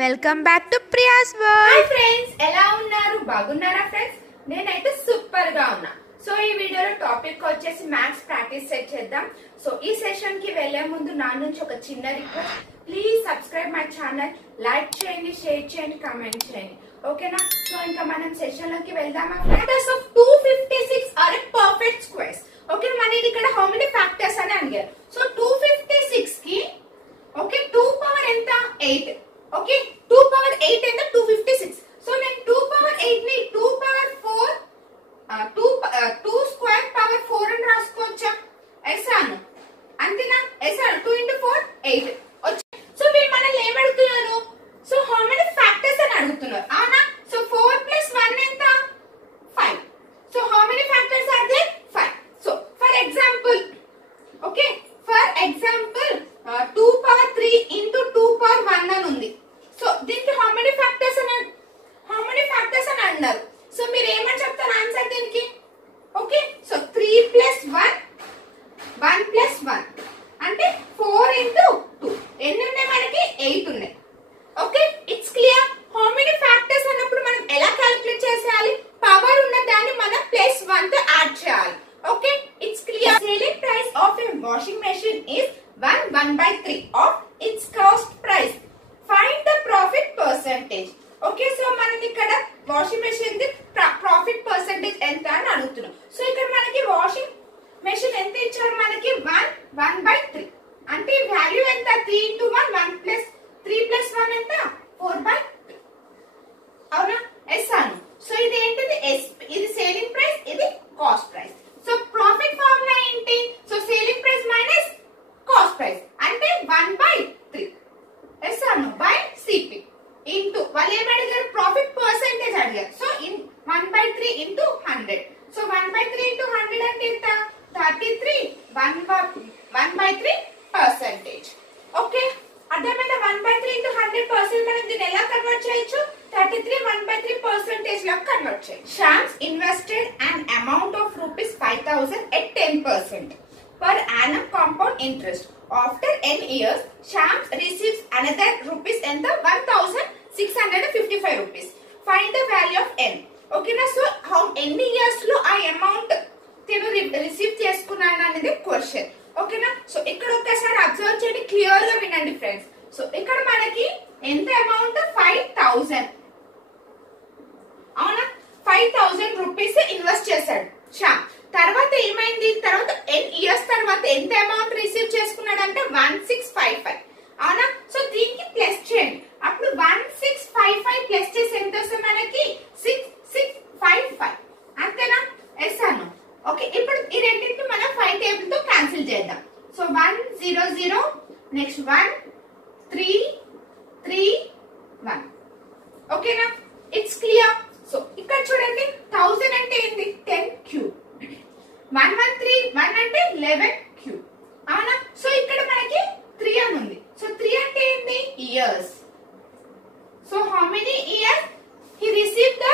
Welcome back to Priya's world. Hi friends, ఎలా ఉన్నారు? బాగున్నారా ఫ్రెండ్స్? నేనైతే సూపర్ గా ఉన్నా. సో ఈ వీడియోలో టాపిక్ వచ్చేసి మ్యాథ్స్ ప్రాక్టీస్ సెట్ చేద్దాం. సో ఈ సెషన్ కి వెళ్లే ముందు నా నుంచి ఒక చిన్న request, please subscribe my channel, like చేయండి, షేర్ చేయండి, కామెంట్ చేయండి, ఓకేనా? సో ఇంకా మనం సెషన్ లోకి వెళ్దామా? Factors of 256 are a perfect squares. Okay, మనకి ఇక్కడ హౌ మెనీ ఫ్యాక్టర్స్ అని అడిగారు. సో 256 కి ఓకే 2 పవర్ ఎంత? 8. ఓకే, 2 పవర్ 8 ఎంత? 256. సో నేను 2 పవర్ 8 ని 2 పవర్ 4 2 స్క్వేర్ పవర్ 4 అని రాసుకోవచ్చా? ఎసాను అంతేనా? ఎసాను 2 into 4 8. సో వీళ్ళు మనల్ని ఏం అడుగుతున్నారు? సో హౌ మెనీ ఫ్యాక్టర్స్ అని అడుగుతున్నారు, అవునా? సో 4 plus 1 ఎంత? 5. So how many factors are there? 5. So for example, okay, for example 2 power 3 into 2 power 1 అని ఉంది. సో దీనికి హౌ మెనీ ఫ్యాక్టర్స్ అని అన్నారు. సో మీరు ఏమని చెప్తారు ఆన్సర్ దీనికి? ఓకే, సో 3 plus 1 1 plus 1 అంటే 4 into 2. ఎన్ని ఉన్నాయి మనకి? 8 ఉన్నాయి. Okay, it's clear. How many factors అన్నప్పుడు మనం ఎలా క్యాలిక్యులేట్ చేయాలి? పవర్ ఉన్న దాన్ని మనం +1 తో యాడ్ చేయాలి. Okay, it's clear. Selling price of a washing machine is 1/3 of its cost price. Find the profit percentage. Okay, so మనం ఇక్కడ వాషింగ్ మెషిన్ ది ప్రాఫిట్ పర్సెంటేజ్ ఎంత అని అడుగుతున్నాం. సో ఇక్కడ మనకి వాషింగ్ మెషిన్ ఎంత ఇచ్చారు? మనకి 1/3 అంటే వాల్యూ ఎంత? 3 into 1 1 plus 3 plus 1 ఎంత? 4/3. అవునా? ఎస్ అను. సో ఇది ఏంటిది? ఇది సేలింగ్ ప్రైస్, ఇది cost price. So profit formula ఏంటి? So selling price minus cost price అంటే 1/3 ఎస్ అను బై సిపి ఇంటూ వాళ్ళు ఏం అడిగారు? ప్రాఫిట్ పర్సెంటేజ్ అడిగారు. So 1/3 into 100. సో 1/3 into 100 అంటే ఎంత? 33. 1/3%. ఓకే, అర్థమైందా? 1/3 into 100% మనం దీన్ని ఎలా కన్వర్ట్ చేయొచ్చు? 33 1/3% లో కన్వర్ట్ చేయొచ్చు. Shams invested an amount of ₹5,000 at 10% per annum compound interest. After n years, Shams receives another ఎంత? 1,655 rupees. Find the value of n. ఓకేనా? సో ఎన్ని ఇయర్స్ లో ఆ అమౌంట్ తిను రిసీవ్ చేసుకున్నాను అనేది క్వశ్చన్. ఓకేనా? సో ఇక్కడ ఒక్కసారి అబ్జర్వ్ చేయండి, క్లియర్ గా వినండి ఫ్రెండ్స్. సో ఇక్కడ మనకి ఎంత అమౌంట్? 5,000. అవునా? 5,000 రూపీస్ ఇన్వెస్ట్ చేశాడు శ్యామ్. తర్వాత ఏమైంది? తర్వాత n ఇయర్స్ తర్వాత ఎంత అమౌంట్ రిసీవ్ చేసుకున్నాడు అంటే 1,655. అవునా? సో దీనికి ప్లస్ చేయండి. అప్పుడు 1,655 ప్లస్ చేసి ఎంత వస్తుంది మనకి? 6,655. అంతేనా? ఎస్ అను. ఓకే, ఇప్పుడు ఈ రెండింటిని మనం 5 టేబుల్ తో క్యాన్సిల్ చేద్దాం. So 100 next 1,3,3,1. ఓకేనా? It's clear. సో ఇక్కడ చూడండి, 1000 అంటే ఏంటి? 10 క్యూబ్. 113 అంటే 11 క్యూబ్. అవునా? సో ఇక్కడ మనకి 3 అని ఉంది. సో 3 అంటే ఏంటి? Years. So how many years he receive the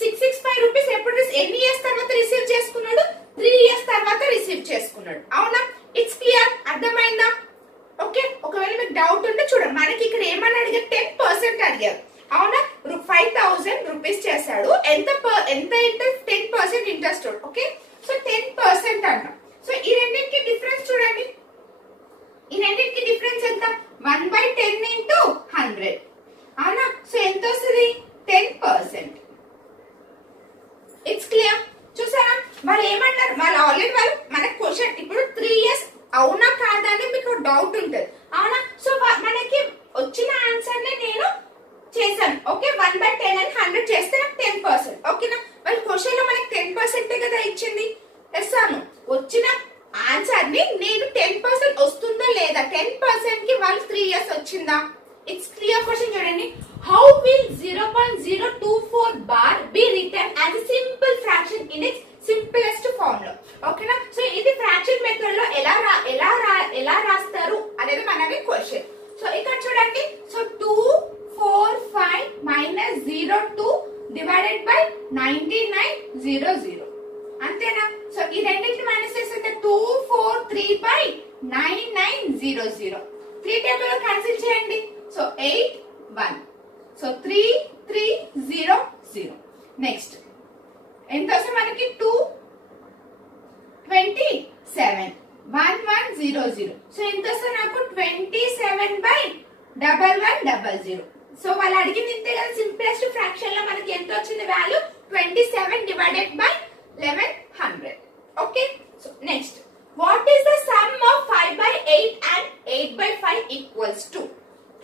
665 rupees? ఎప్పుడు ఎన్ని ఇయర్స్ తర్వాత రిసీవ్ చేసుకున్నాడు? 3 ఇయర్స్ తర్వాత రిసీవ్ చేసుకున్నాడు. అవునా? It's clear. అర్థమైందా? ఓకే, ఒకవేళ మీకు డౌట్ ఉంటే చూడండి, మనకి ఇక్కడ ఏమని అడిగారు? 10% అడిగారు. అవునా? 5,000 రూపీస్ చేశాడు. ఎంత 10% ఇంట్రెస్ట్. ఓకే, సో 10% అంటాం. సో ఈ రెండింటికి డిఫరెన్స్ చూడండి. ఈ రెండింటికి డిఫరెన్స్ ఎంత? 1/10 into 100. అవునా? సో ఎంత వస్తుంది? 10%. It's clear. చూసారా వాళ్ళు ఏమన్నారు? వాళ్ళు ఆల్రెడీ మన క్వశ్చన్ ఇప్పుడు 3 ఇయర్స్ అవునా కాదా అని మీకు డౌట్ ఉంటుంది. అవునా? సో మనకి వచ్చిన ఆన్సర్ ని నేను చేశాను. ఓకే, 1/10 అని 100 చేస్తే నాకు 10%. ఓకేనా? వాళ్ళ క్వశ్చన్ లో మనకి 10% కదా ఇచ్చింది. ఎస్ అను. వచ్చిన ఆన్సర్ ని నేను 10% వస్తుందా లేదా? 10% కి వాళ్ళు 3 ఇయర్స్ వచ్చిందా? It's clear. క్వశ్చన్ చూడండి. How will 0.024 bar be return as a simple fraction in its simplest formula? ఓకేనా? సో ఇది ఫ్రాక్షన్ మెథడ్ లో ఎలా రాస్తారు అనేది మనకి క్వశ్చన్. సో ఇక్కడ చూడండి. So 245 minus 02 divided by 9900. అంతేనా? సో ఈ రెండింటిని మైనస్ చేస్తే 243/9900. 3 టేబుల్ లో క్యాన్సిల్ చేయండి. సో 8 1 3300. నెక్స్ట్ ఎంత వస్తుంది మనకి 227 1100. సో ఎంత వస్తుంది నాకు 27/1100. సో వాళ్ళు అడిగింది ఇంతే కదా, సింప్లెస్ట్ ఫ్రాక్షన్ లో మనకి ఎంత వచ్చింది value 27/1100. Okay. So next what is the sum of 5/8 and 8/5 equals to?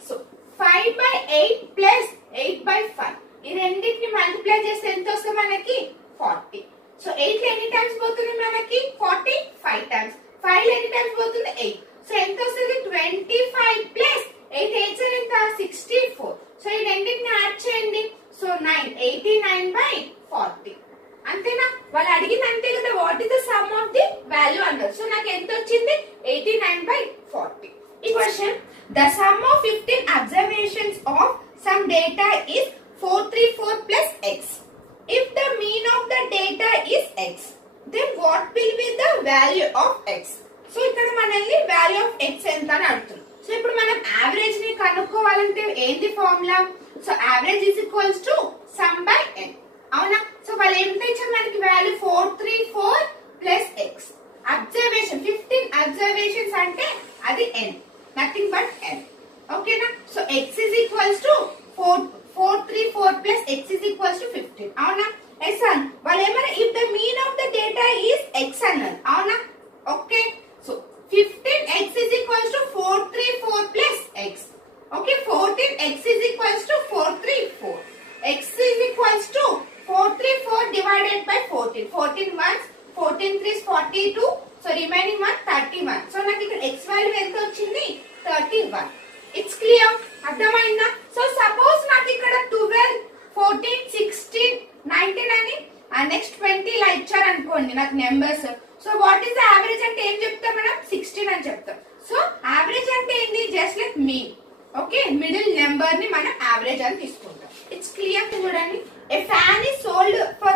So 5/8 plus 8/5 ఈ రెండింటిని మల్టిప్లై చేస్తే ఎంత వస్తుంది మనకి 40. సో 8 ఎన్ని టైమ్స్ పోతుంది మనకి 40 5 టైమ్స్. 5 ఎన్ని టైమ్స్ పోతుంది 8. సో ఎంత వస్తుంది 25 ప్లస్ 8 8 ఎంత 64. సో ఈ రెండింటిని యాడ్ చేయండి. సో 9 89/40. అంతేనా? వాళ్ళు అడిగింది అంతే కదా, what is the sum of the value అన్నారు. సో నాకు ఎంత వచ్చింది 89/40. ఈ question the sum of 15 observations of some data is 434 plus x. If the mean of the data is x, then what will be the value of x? So ఇక్కడ మనల్ని value of x ఎంత అని అడుగుతుంది. So ఇప్పుడు మనం average ని కనుక్కోవాలంటే ఏంది formula? So average is equals to sum by n. అవునా? సో వాళ్ళు ఎంత ఇచ్చారు మనకి value 434 plus x. Observation 15 observations అంటే అది n, నథింగ్ బట్ n. ఓకేనా? So x is equals to 434 plus x is equals to 15. అవునా? ఎస్ అన్ వాళ్ళు ఏమన్నా if the mean of the data is x అన్నారు. అవునా? Okay. So 15x is equals to 434 plus x. Okay. 14x is equals to 434. x is equals to 434 divided by 14. 14 1s 14 3s 42. So remaining 1 31. So నాకు ఇక్కడ x value ఎంత వచ్చింది 31. It's clear. అర్థమైందా? So suppose నాకు ఇక్కడ 12 14 16 19 అని నెక్స్ట్ 20 ఇలా ఇచ్చారు అనుకోండి నాకు numbers. So what is the average అంటే ఏం చెప్తాం మనం 16 అని చెప్తాం. సో యావరేజ్ అంటే ఏంటి just like mean. Okay. Middle number ని మనం యావరేజ్ అని తీసుకుంటాం. It's clear. చూడండి, ఏ fan is sold for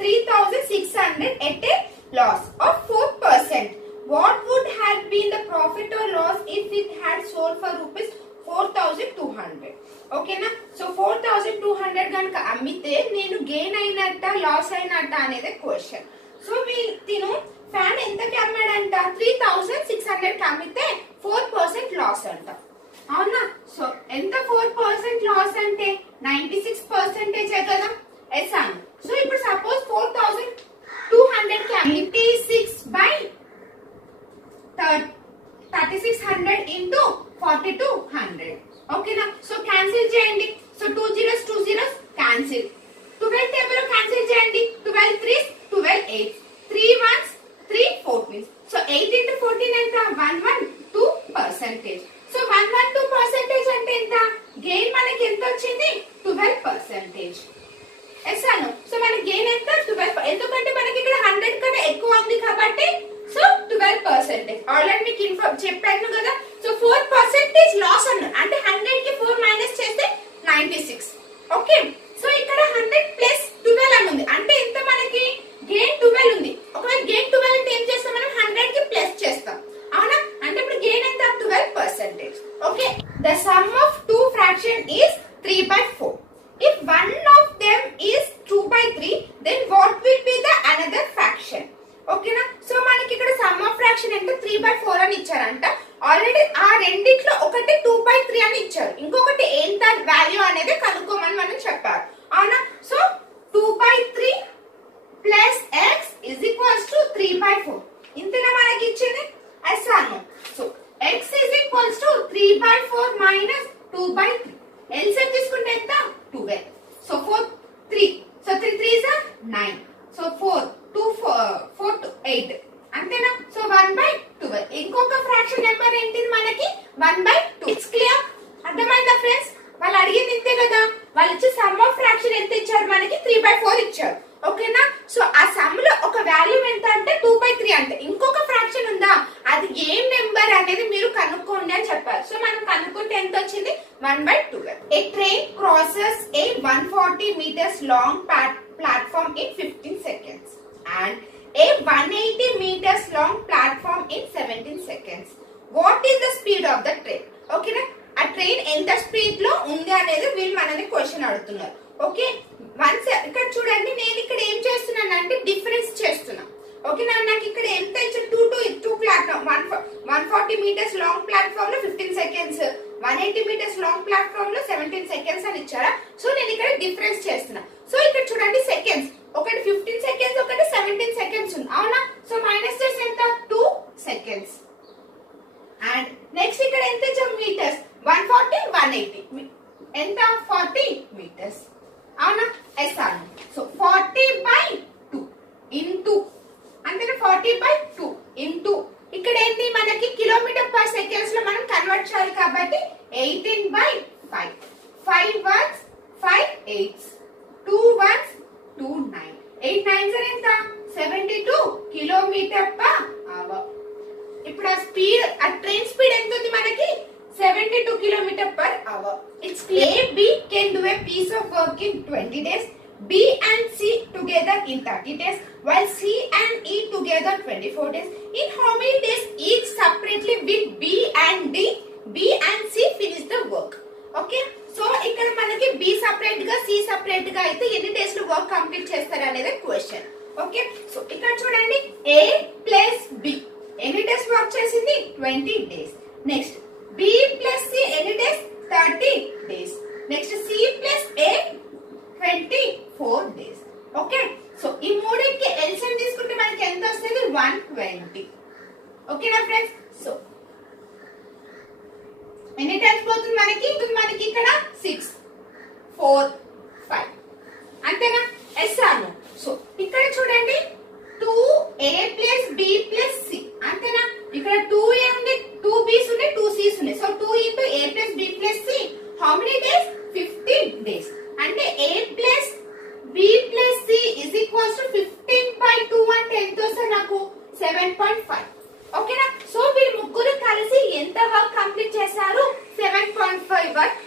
₹3,600 at a loss of 4%. What would have been the profit or loss if it had sold for ₹4,200? ఓకేనా? So 4,200 కనుక అమ్మితే నేను gain అయినట్ట loss అయినట్ట అనేది క్వశ్చన్. సో తిను ఫ్యాన్ ఎంతకి అమ్మాడంట 3,600 కి అమ్మితే 4% లాస్ అంట. అవునా? సో ఎంత 4% లాస్ అంటే 96% కదా. ఎస్ అను. సో ఇప్పుడు సపోజ్ 4,200 కి 3600 ఇంటూ 4200. ఓకేనా? సో క్యాన్సిల్ చేయండి. So 2 zeros 2 zeros cancel. 12 table cancel చేయండి. 12 3s 12 8s 3 1s 3 14s. So 8 into 14 ఎంత 112%. సో 112% అంటే ఎంత గెయిన్ మనకి ఎంత వచ్చింది 12%. ఎస్ అను. సో మన గెయిన్ ఎంత 12. ఎందుకంటే మనకి ఇక్కడ 100 కన్నా ఎక్కువ ఉంది కాబట్టి సో 12%. ఆల్రెడీ మీకు ఇన్ఫార్మ్ చెప్పాను కదా. సో 4% లాస్ అన్నారు అంటే 100 కి 4 మైనస్ చేస్తే 96. ఓకే. సో ఇక్కడ 100 ప్లస్ 12 అని ఉంది అంటే ఎంత మనకి గెయిన్ 12 ఉంది. ఒకవేళ గెయిన్ 12 అంటే ఏం చేస్తాం మనం 100 కి ప్లస్ చేస్తాం. అవునా? అంటే ఇప్పుడు గెయిన్ ఎంత 12%. Okay. The sum of 2 fraction is 3/4. If one of them is 2/3, then what will be the another fraction? ఓకేనా? సో మనకి ఇక్కడ సమ్ ఆఫ్ ఫ్రాక్షన్ అంటే 3/4 అని ఇచ్చారంట. ఆల్రెడీ ఆ రెండిట్లో ఒకటి 2/3 అని ఇచ్చారు, ఇంకొకటి ఎంత వాల్యూ అనేది కనుక్కోమని మనం చెప్పారు. అవునా? So 2/3 plus x is equals to 3/4. ఇంతేనా మనకి ఇచ్చింది. అసాను. So x is equals to 3/4 minus 2/3. LCM తీసుకుంటే ఎంత 12. So 4 3. So 3 3s are 9. So 4 2 4 8. అంతేనా? సో 1/12. ఇంకొక ఫ్రాక్షన్ నెంబర్ ఏంటిది మనకి 1/2. It's clear. అర్థమైందా ఫ్రెండ్స్? వాళ్ళు అడిగింది ఇంతే కదా. వాళ్ళు ఇచ్చే సమ్ ఆఫ్ ఫ్రాక్షన్ ఎంత ఇచ్చారు మనకి 3/4 ఇచ్చారు. ఓకేనా? సో ఆ సమ్ లో ఒక వాల్యూ ఎంత అంటే 2/3 అంటే ఇంకొక ఫ్రాక్షన్ ఉందా అది ఏం నెంబర్ అనేది మీరు కనుక్కోండి అని చెప్పారు. సో మనం కనుక్కుంటే ఎంత వచ్చింది 1/12. A train crosses a 140 meters long platform in 15 seconds and a 180 meters long platform in 17 seconds. What is the speed of the train? ఓకేనా? ఆ ట్రైన్ ఎంత స్పీడ్ లో ఉంది అనేది వీళ్ళు మనల్ని క్వశ్చన్ అడుగుతున్నారు. ఓకే, వన్స్ ఇక్కడ చూడండి, నేను ఇక్కడ ఏం చేస్తున్నాను అంటే డిఫరెన్స్ చేస్తున్నా. ఓకేనా, నాకు ఇక్కడ ఎంత ఇచ్చారు, 2 ప్లాట్ఫామ్, 140 మీటర్స్ లాంగ్ ప్లాట్ఫామ్ లో 15 సెకండ్స్, 180 మీటర్స్ లాంగ్ ప్లాట్ఫామ్ లో 17 సెకండ్స్ అని ఇచ్చారా. సో నేను ఇక్కడ డిఫరెన్స్ చేస్తున్నా. సో ఇక్కడ చూడండి సెకండ్స్, ఒకటి 15 సెకండ్స్, ఒకటి 17 సెకండ్స్ ఉంది, అవునా. సో మైనస్ చేసి ఎంత, 2 సెకండ్స్. అండ్ నెక్స్ట్ ఇక్కడ ఎంత ఇచ్చాం, మీటర్స్, 140, 180 ఎంత, 40 మీటర్స్, అవునా. ఎస్ఆర్. సో 40/2 ఇంటూ అంటే 40/2 ఇంటూ ఇక్కడ ఏంటి మనకి కిలోమీటర్ పర్ సెకండ్స్ లో మనం కన్వర్ట్ చేయాలి కాబట్టి 18/5. 5 ones 5 8s, 2 ones 2 9, 8 9s ఎంత, 72 కిలోమీటర్ పర్ అవర్. ఇప్పుడు ఆ స్పీడ్, ఆ ట్రైన్ స్పీడ్ ఎంత ఉంది మనకి, 72 kilometer per hour. It's A, B can do a piece of work in 20 days. B and C together in 30 days, while C and E together 24 days. In how many days each separately will B and C finish the work? Okay, so ఇక్కడ మనకి B separate గా C separate గా అయితే ఎన్ని days లో work complete చేస్తారు అనేది question. Okay, so ఇక్కడ చూడండి A plus B ఎన్ని డేస్ వర్క్ చేసింది, 20 days. Next B plus C ఎన్ని days, 30 days. Next C plus A 24 days. Okay, so ఈ మూడింటికి ఎల్సిఎం తీసుకుంటే మనకి ఎంత వస్తుంది, 120. ఓకేనా ఫ్రెండ్స్. సో ఎన్ని టైమ్స్ పోతుంది మనకి ఇక్కడ 6 4 5 అంతేనా. ఎస్ఆర్. సో ఇక్కడ చూడండి 2A plus B plus C అంతేనా. ఇక్కడ 2A ఉంది, 2B's ఉన్నాయి, 2C's ఉన్నాయి. So 2 into A plus B plus C how many days, 50 days. అంటే A plus B plus C is equals to 15/2 అంటే ఎంత వస్తుంది నాకు, 7.5. ఓకేనా. సో వీళ్ళు ముగ్గురు కలిసి ఎంత వర్క్ కంప్లీట్ చేశారు, 7.5 వర్క్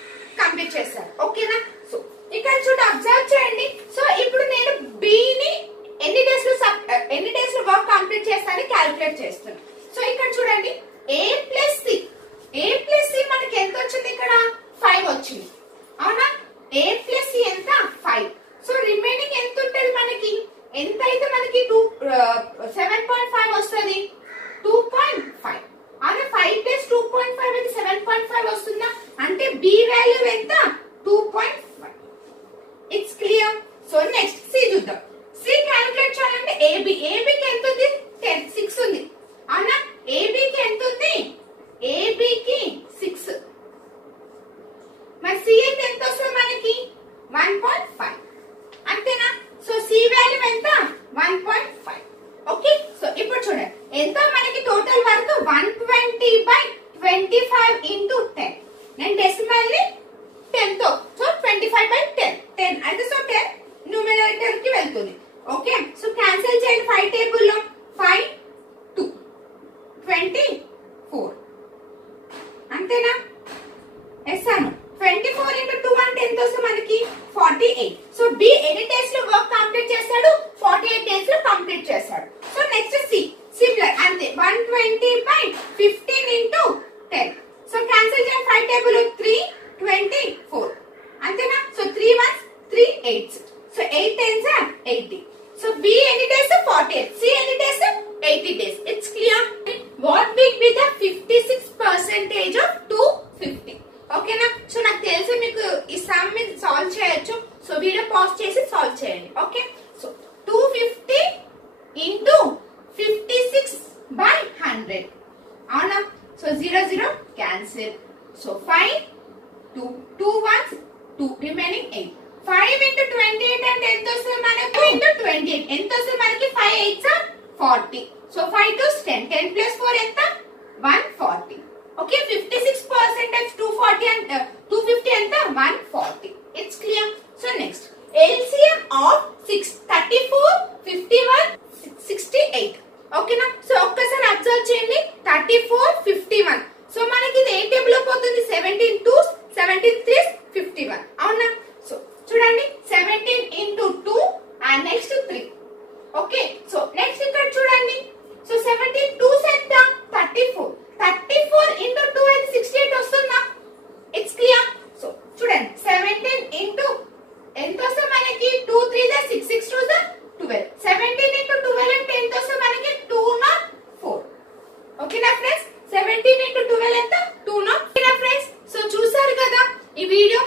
కంప్లీట్ చేశారు. ఓకేనా. సో ఇక్కడ చూడ అబ్జర్వ్ చేయండి. సో ఇప్పుడు నేను B ని ఎన్ని డేస్ లో వర్క్ కంప్లీట్ చేస్తానని క్యాలిక్యులేట్ చేస్తున్నాను. సో ఇక్కడ చూడండి A plus C మనకి ఎంత వచ్చింది, ఇక్కడ 5 వచ్చింది, అవునా. A plus C ఎంత, 5. సో రిమైనింగ్ ఎంత ఉంటుంది మనకి, ఎంత అయితే మనకి 7.5 వస్తుంది, 2.5. అదే 5 plus 2.5 అయితే 7.5 వస్తుందా, అంటే B వాల్యూ ఎంత, 2.5. It's clear. So next C చూద్దాం. C క్యాలిక్యులేట్ చేయాలంటే కి ఎంత ఉంది, 6 ఉంది, అవునా. కి ఎంత ఉంది, కి 6. మరి C అయితే ఎంత వస్తుంది మనకి, 1.5 అంతేనా. సో C వాల్యూ ఎంత, 1.5. ఓకే, సో ఇప్పుడు చూడండి ఎంత మనకి టోటల్ వర్క్, 120/25 into 10. నేను డెసిమల్ ని 10 తో, సో 25/10 10 అయితే సో 10 న్యూమరేటర్ కి వెళ్తుంది. ఓకే, సో క్యాన్సిల్ చేయండి 5 టేబుల్ లో, 5 2 24 అంతేనా. ఎస్సాను 24 into 2 అంటే ఎంత వస్తుంది మనకి, 48. సో B ఎన్ని డేస్ లో వర్క్ కంప్లీట్ చేస్తాడు, 48 డేస్ లో కంప్లీట్ చేస్తాడు. సో నెక్స్ట్ C సిమిలర్ అంతే, 120/15 into 10. సో క్యాన్సిల్ చేయండి 5 టేబుల్ 3 24 అంతేనా. So 3 ones 3 8s, so 8 10s 80. So B ఎన్ని డేస్, 48. C ఎన్ని days, 80 days. It's clear. What will be the 56% of 250? ఓకేనా. సో నాకు తెలిసి మీకు ఈ సమ్ సాల్వ్ చేయొచ్చు. సో వీడియో పాజ్ చేసి సాల్వ్ చేయండి. ఓకే, సో 250 into 56/100 అవునా. So 0 0 cancel. So 5 2 ones 2 remaining 8. 5 into 28 అంటే ఎంత వస్తుంది మనకు, into 28 ఎంత వస్తుంది మనకి, 5 8s 40. సో 5 2s 10, 10 plus 4 ఎంత, 140. ఓకే, 56% of 240 and 250 ఎంత, 140. It's clear. So next LCM of 34 51 68. ఓకేనా. సో ఒక్కసారి అబ్జర్వ్ చేయండి, 34 51. సో మనకి ఇది ఏ టేబుల్ లో పోతుంది, 17 2s 17 3s 51 అవునా. సో చూడండి 17 into 2 and next 3. Okay, so next ఇక్కడ చూడండి. సో 17 2s ఎంత, 34. 34 into 2 అయితే 68 వస్తుందా, ఓకేనా ఫ్రెండ్స్? 17 into 12 ఎంత? 2 ఓకేనా ఫ్రెండ్స్? సో చూసారు కదా ఈ వీడియో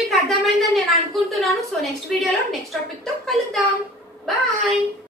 మీకు అర్థమైందని నేను అనుకుంటున్నాను. సో నెక్స్ట్ వీడియోలో నెక్స్ట్ టాపిక్ తో కలుద్దాం. బాయ్.